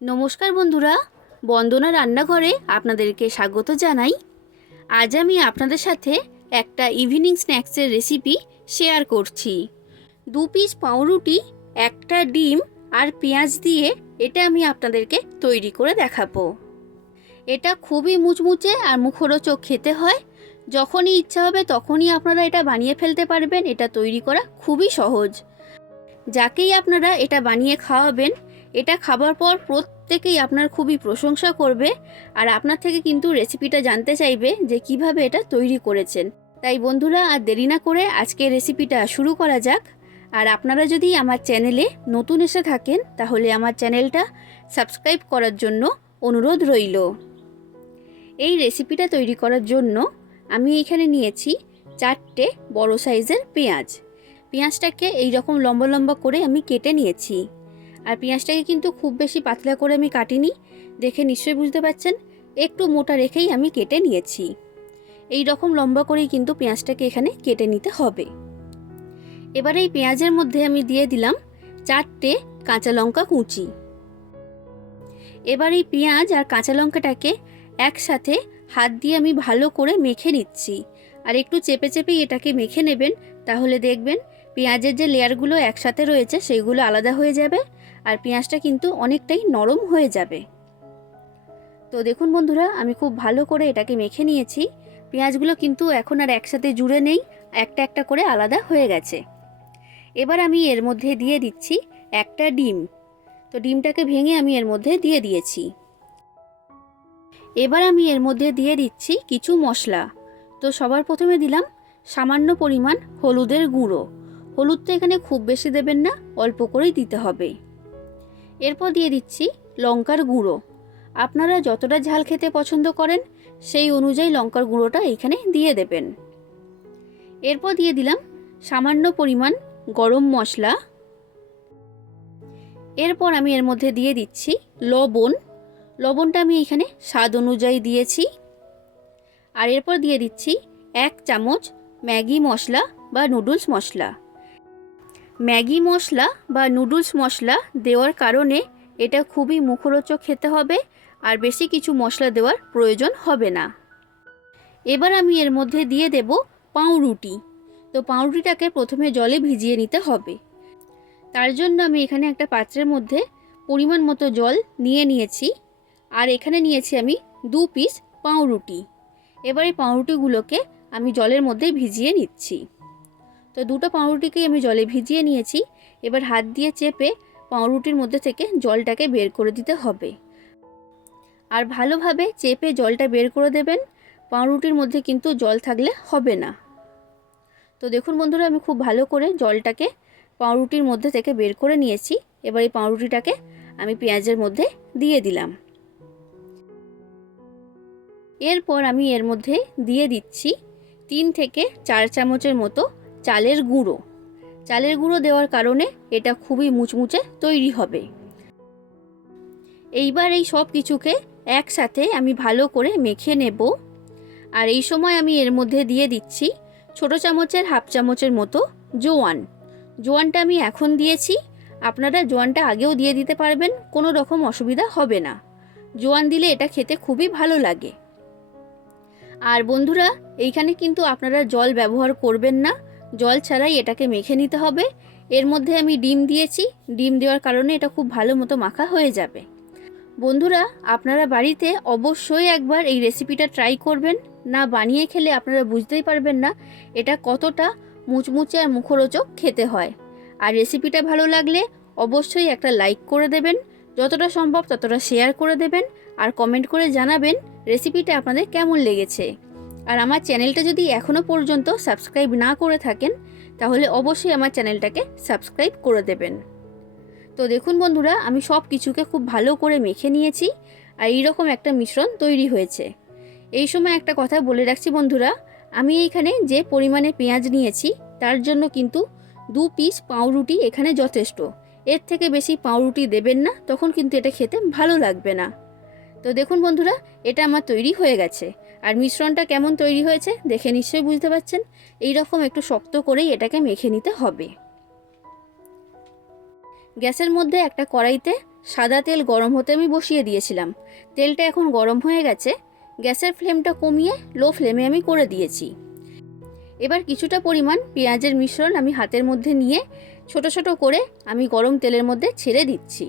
নমস্কার বন্ধুরা, বন্দনা রান্নাঘরে আপনাদেরকে স্বাগত জানাই। আজ আমি আপনাদের সাথে একটা ইভিনিং স্ন্যাক্সের রেসিপি শেয়ার করছি। দু পিস পাউরুটি, একটা ডিম আর পেঁয়াজ দিয়ে এটা আমি আপনাদেরকে তৈরি করে দেখাবো। এটা খুবই মুচমুচে আর মুখরোচক খেতে হয়। যখনই ইচ্ছা হবে তখনই আপনারা এটা বানিয়ে ফেলতে পারবেন। এটা তৈরি করা খুবই সহজ। যাকেই আপনারা এটা বানিয়ে খাওয়াবেন এটা খাবার পর প্রত্যেকেই আপনার খুবই প্রশংসা করবে আর আপনার থেকে কিন্তু রেসিপিটা জানতে চাইবে যে কীভাবে এটা তৈরি করেছেন। তাই বন্ধুরা, আর দেরি না করে আজকে রেসিপিটা শুরু করা যাক। আর আপনারা যদি আমার চ্যানেলে নতুন এসে থাকেন, তাহলে আমার চ্যানেলটা সাবস্ক্রাইব করার জন্য অনুরোধ রইল। এই রেসিপিটা তৈরি করার জন্য আমি এখানে নিয়েছি চারটে বড় সাইজের পেঁয়াজ। পেঁয়াজটাকে এই রকম লম্বা লম্বা করে আমি কেটে নিয়েছি। আর পেঁয়াজটাকে কিন্তু খুব বেশি পাতলা করে আমি কাটিনি, দেখে নিশ্চয়ই বুঝতে পারছেন, একটু মোটা রেখেই আমি কেটে নিয়েছি। এই রকম লম্বা করেই কিন্তু পেঁয়াজটাকে এখানে কেটে নিতে হবে। এবার এই পেঁয়াজের মধ্যে আমি দিয়ে দিলাম চারটে কাঁচা লঙ্কা কুচি। এবার এই পেঁয়াজ আর কাঁচা লঙ্কাটাকে একসাথে হাত দিয়ে আমি ভালো করে মেখে নিচ্ছি। আর একটু চেপে চেপেই এটাকে মেখে নেবেন, তাহলে দেখবেন পেঁয়াজের যে লেয়ারগুলো একসাথে রয়েছে, সেগুলো আলাদা হয়ে যাবে। আর পেঁয়াজটা কিন্তু অনেকটাই নরম হয়ে যাবে। তো দেখুন বন্ধুরা, আমি খুব ভালো করে এটাকে মেখে নিয়েছি। পেঁয়াজগুলো কিন্তু এখন আর একসাথে জুড়ে নেই, একটা একটা করে আলাদা হয়ে গেছে। এবার আমি এর মধ্যে দিয়ে দিচ্ছি একটা ডিম। তো ডিমটাকে ভেঙে আমি এর মধ্যে দিয়ে দিয়েছি। এবার আমি এর মধ্যে দিয়ে দিচ্ছি কিছু মশলা। তো সবার প্রথমে দিলাম সামান্য পরিমাণ হলুদের গুঁড়ো। হলুদ তো এখানে খুব বেশি দেবেন না, অল্প করেই দিতে হবে। এরপর দিয়ে দিচ্ছি লঙ্কার গুঁড়ো। আপনারা যতটা ঝাল খেতে পছন্দ করেন, সেই অনুযায়ী লঙ্কার গুঁড়োটা এখানে দিয়ে দেবেন। এরপর দিয়ে দিলাম সামান্য পরিমাণ গরম মশলা। এরপর আমি এর মধ্যে দিয়ে দিচ্ছি লবণ। লবণটা আমি এখানে স্বাদ অনুযায়ী দিয়েছি। আর এরপর দিয়ে দিচ্ছি এক চামচ ম্যাগি মশলা বা নুডলস মশলা। ম্যাগি মশলা বা নুডলস মশলা দেওয়ার কারণে এটা খুবই মুখরোচক খেতে হবে আর বেশি কিছু মশলা দেওয়ার প্রয়োজন হবে না। এবার আমি এর মধ্যে দিয়ে দেব পাউরুটি। তো পাউরুটিটাকে প্রথমে জলে ভিজিয়ে নিতে হবে। তার জন্য আমি এখানে একটা পাত্রের মধ্যে পরিমাণ মতো জল নিয়ে নিয়েছি আর এখানে নিয়েছি আমি দু পিস পাউরুটি। এবার এই পাউরুটিগুলোকে আমি জলের মধ্যে ভিজিয়ে নিচ্ছি। তো দুটো পাউরুটিকেই আমি জলে ভিজিয়ে নিয়েছি। এবার হাত দিয়ে চেপে পাউরুটির মধ্যে থেকে জলটাকে বের করে দিতে হবে। আর ভালোভাবে চেপে জলটা বের করে দেবেন, পাউরুটির মধ্যে কিন্তু জল থাকলে হবে না। তো দেখুন বন্ধুরা, আমি খুব ভালো করে জলটাকে পাউরুটির মধ্যে থেকে বের করে নিয়েছি। এবার এই পাউরুটিটাকে আমি পেঁয়াজের মধ্যে দিয়ে দিলাম। এরপর আমি এর মধ্যে দিয়ে দিচ্ছি তিন থেকে চার চামচের মতো চালের গুঁড়ো। চালের গুঁড়ো দেওয়ার কারণে এটা খুবই মুচমুচে তৈরি হবে। এইবার এই সব কিছুকে একসাথে আমি ভালো করে মেখে নেব। আর এই সময় আমি এর মধ্যে দিয়ে দিচ্ছি ছোট চামচের হাফ চামচের মতো জোয়ান। জোয়ানটা আমি এখন দিয়েছি। আপনারা জোয়ানটা আগেও দিয়ে দিতে পারবেন, কোনো রকম অসুবিধা হবে না। জোয়ান দিলে এটা খেতে খুবই ভালো লাগে। আর বন্ধুরা, এইখানে কিন্তু আপনারা জল ব্যবহার করবেন না। জল ছাড়াই এটাকে মেখে নিতে হবে। এর মধ্যে আমি ডিম দিয়েছি। ডিম দেওয়ার কারণে এটা খুব ভালো মতো মাখা হয়ে যাবে। বন্ধুরা, আপনারা বাড়িতে অবশ্যই একবার এই রেসিপিটা ট্রাই করবেন। না বানিয়ে খেলে আপনারা বুঝতেই পারবেন না এটা কতটা মুচমুচে আর মুখরোচক খেতে হয়। আর রেসিপিটা ভালো লাগলে অবশ্যই একটা লাইক করে দেবেন। যতটা সম্ভব ততটা শেয়ার করে দেবেন। আর কমেন্ট করে জানাবেন রেসিপিটা আপনাদের কেমন লেগেছে। আর আমার চ্যানেলটা যদি এখনও পর্যন্ত সাবস্ক্রাইব না করে থাকেন, তাহলে অবশ্যই আমার চ্যানেলটাকে সাবস্ক্রাইব করে দেবেন। তো দেখুন বন্ধুরা, আমি সব কিছুকে খুব ভালো করে মেখে নিয়েছি আর এইরকম একটা মিশ্রণ তৈরি হয়েছে। এই সময় একটা কথা বলে রাখছি বন্ধুরা, আমি এইখানে যে পরিমাণে পেঁয়াজ নিয়েছি, তার জন্য কিন্তু দু পিস পাউরুটি এখানে যথেষ্ট। এর থেকে বেশি পাউরুটি দেবেন না, তখন কিন্তু এটা খেতে ভালো লাগবে না। তো দেখুন বন্ধুরা, এটা আমার তৈরি হয়ে গেছে। আর মিশ্রণটা কেমন তৈরি হয়েছে দেখে নিশ্চয়ই বুঝতে পারছেন? এই রকম একটু শক্ত করেই এটাকে মেখে নিতে হবে। গ্যাসের মধ্যে একটা কড়াইতে সাদা তেল গরম হতে আমি বসিয়ে দিয়েছিলাম। তেলটা এখন গরম হয়ে গেছে। গ্যাসের ফ্লেমটা কমিয়ে লো ফ্লেমে আমি করে দিয়েছি। এবার কিছুটা পরিমাণ পেঁয়াজের মিশ্রণ আমি হাতের মধ্যে নিয়ে ছোট ছোট করে আমি গরম তেলের মধ্যে ছেড়ে দিচ্ছি।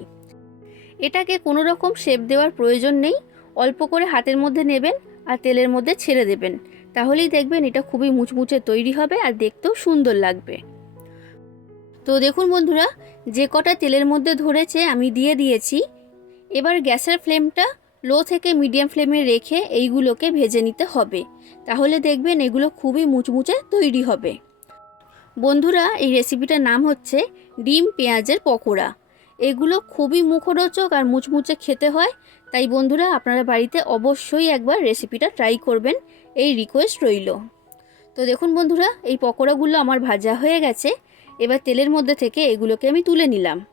এটাকে কোনো রকম শেপ দেওয়ার প্রয়োজন নেই। অল্প করে হাতের মধ্যে নেবেন। আর তেলের মধ্যে ছেড়ে দেবেন। তাহলেই দেখবেন এটা খুবই মুচমুচে তৈরি হবে আর দেখতেও সুন্দর লাগবে। তো দেখুন বন্ধুরা, যে কটা তেলের মধ্যে ধরেছে আমি দিয়ে দিয়েছি। এবার গ্যাসের ফ্লেমটা লো থেকে মিডিয়াম ফ্লেমে রেখে এইগুলোকে ভেজে নিতে হবে। তাহলে দেখবেন এগুলো খুবই মুচমুচে তৈরি হবে। বন্ধুরা, এই রেসিপিটার নাম হচ্ছে ডিম পেঁয়াজের পকোড়া। এগুলো খুবই মুখরোচক আর মুচমুচে খেতে হয়। তাই বন্ধুরা, আপনারা বাড়িতে অবশ্যই একবার রেসিপিটা ট্রাই করবেন। এই রিকোয়েস্ট রইল। তো দেখুন বন্ধুরা, এই পকোড়াগুলো আমার ভাজা হয়ে গেছে। এবার তেলের মধ্যে থেকে এগুলোকে আমি তুলে নিলাম।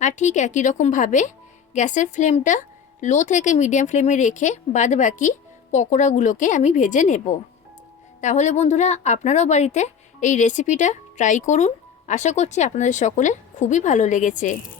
আর ঠিক একই রকমভাবে গ্যাসের ফ্লেমটা লো থেকে মিডিয়াম ফ্লেমে রেখে বাদ বাকি পকোড়াগুলোকে আমি ভেজে নেব। তাহলে বন্ধুরা, আপনারাও বাড়িতে এই রেসিপিটা ট্রাই করুন। আশা করছি আপনাদের সকলের খুবই ভালো লেগেছে।